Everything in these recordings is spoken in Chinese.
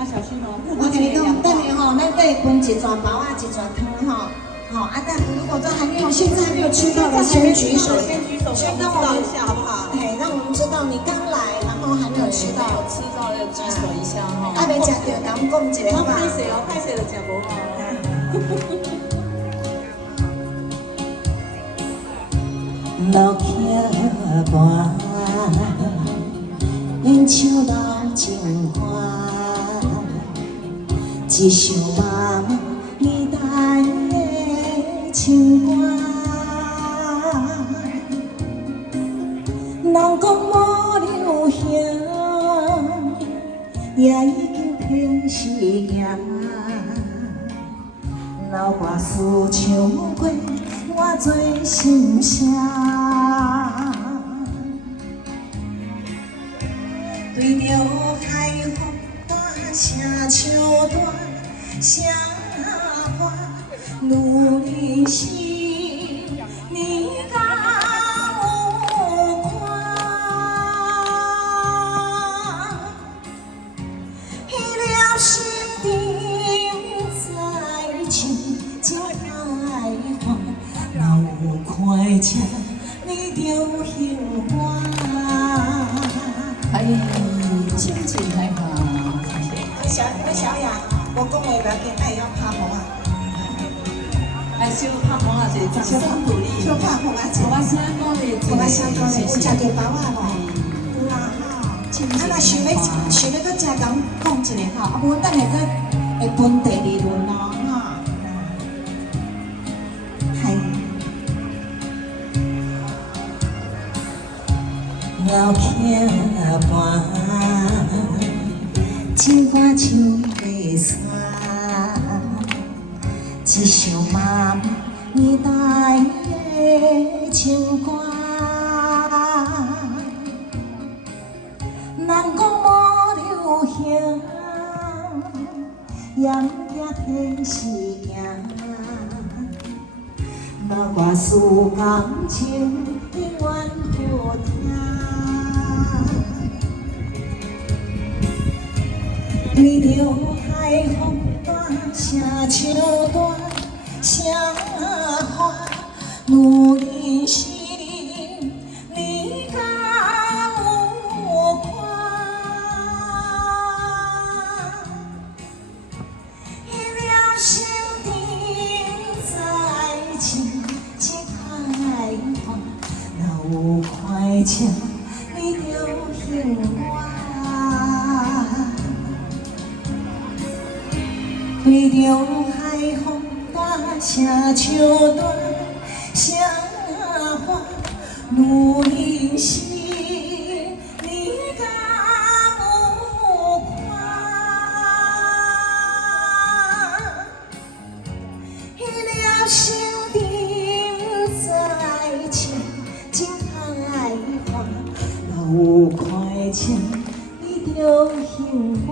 要小心哦。我跟你讲，等下吼，咱可以分一串包啊，一串汤吼。好啊，但如果这还没有，现在还没有吃到的，先举手，先跟我们一下好不好？哎，让我们知道你刚来，然后还没有吃到，吃到要举手一下哈。还没吃到，咱们讲一个好不好？拍谁哦，拍谁的吃无好。老桥畔，烟树老情花，一首妈妈年代的情歌。人讲无流行，也已经偏时行。老歌词唱过我最心声，对着海风大声唱大声话，努力是你甲有看，彼了心中在唱，才爱看。若有快车，你就幸欢。哎，亲情太好，小雅，我讲话不要紧，爱要拍风啊，哎，小拍风啊，就掌声鼓励。小拍风啊，我先讲的，我先讲的，有食到包啊无？有啊吼。啊，若想要搁食，甲阮讲一下吼，啊，无等下搁会分第二轮咯吼。系。老桥畔，情歌唱袂散，一首妈妈年代的情歌。人讲无流行，也毋惊天时行。老歌词感情永远好听。对着海风大声唱大声喊，努力是你甲有看，彼了心中在唱，只爱看。若有快车，你就幸欢。对着海风大声唱大声喊，努力是你甲有看，彼了心中在唱，真爱看。若有快车，你就幸欢。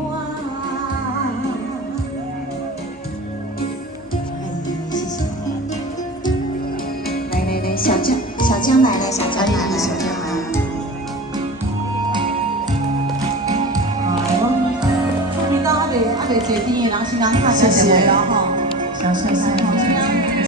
小江来了，小江来了，小江来了。看到阿袂坐甜的人，先人拍下下来了吼。小帅帅，